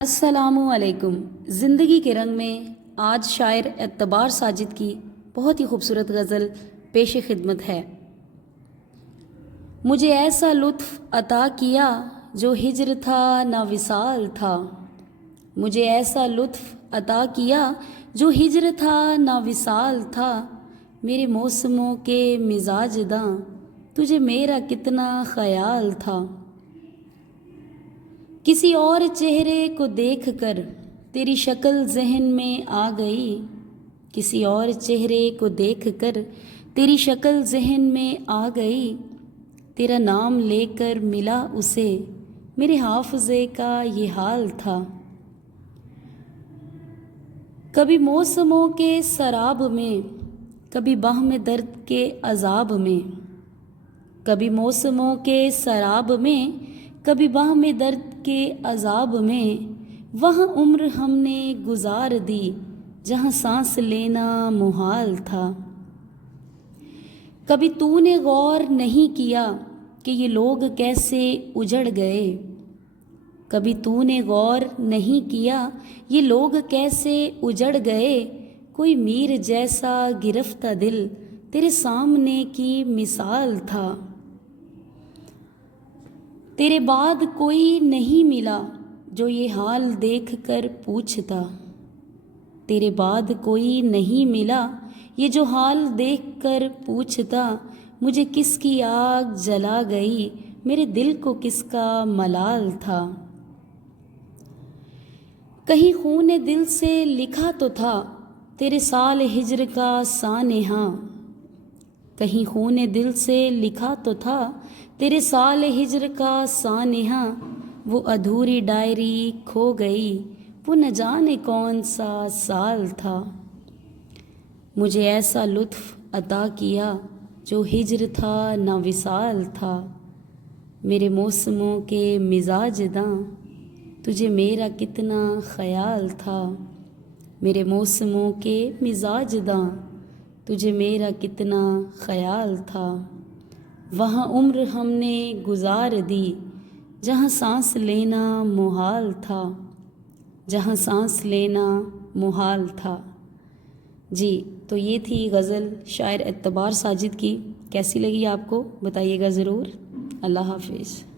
السلام علیکم۔ زندگی کے رنگ میں آج شاعر اعتبار ساجد کی بہت ہی خوبصورت غزل پیش خدمت ہے۔ مجھے ایسا لطف عطا کیا جو ہجر تھا نہ وصال تھا، مجھے ایسا لطف عطا کیا جو ہجر تھا نہ وصال تھا، میرے موسموں کے مزاج داں تجھے میرا کتنا خیال تھا۔ کسی اور چہرے کو دیکھ کر تیری شکل ذہن میں آ گئی، کسی اور چہرے کو دیکھ کر تیری شکل ذہن میں آ گئی، تیرا نام لے کر ملا اسے میرے حافظے کا یہ حال تھا۔ کبھی موسموں کے سراب میں، کبھی بہم درد کے عذاب میں، کبھی موسموں کے سراب میں، کبھی بہم درد کے عذاب میں، وہاں عمر ہم نے گزار دی جہاں سانس لینا محال تھا۔ کبھی تو نے غور نہیں کیا کہ یہ لوگ کیسے اجڑ گئے، کبھی تو نے غور نہیں کیا یہ لوگ کیسے اجڑ گئے، کوئی میر جیسا گرفتہ دل تیرے سامنے کی مثال تھا۔ تیرے بعد کوئی نہیں ملا جو یہ حال دیکھ کر پوچھتا، تیرے بعد کوئی نہیں ملا یہ جو حال دیکھ کر پوچھتا، مجھے کس کی آگ جلا گئی میرے دل کو کس کا ملال تھا۔ کہیں خون دل سے لکھا تو تھا تیرے سال ہجر کا سانحہ، کہیں خون دل سے لکھا تو تھا تیرے سال ہجر کا سانحہ، وہ ادھوری ڈائری کھو گئی وہ نہ جانے کون سا سال تھا۔ مجھے ایسا لطف عطا کیا جو ہجر تھا نہ وصال تھا، میرے موسموں کے مزاج داں تجھے میرا کتنا خیال تھا، میرے موسموں کے مزاج داں تجھے میرا کتنا خیال تھا۔ وہاں عمر ہم نے گزار دی جہاں سانس لینا محال تھا، جہاں سانس لینا محال تھا۔ جی تو یہ تھی غزل شاعر اعتبار ساجد کی، کیسی لگی آپ کو بتائیے گا ضرور۔ اللہ حافظ۔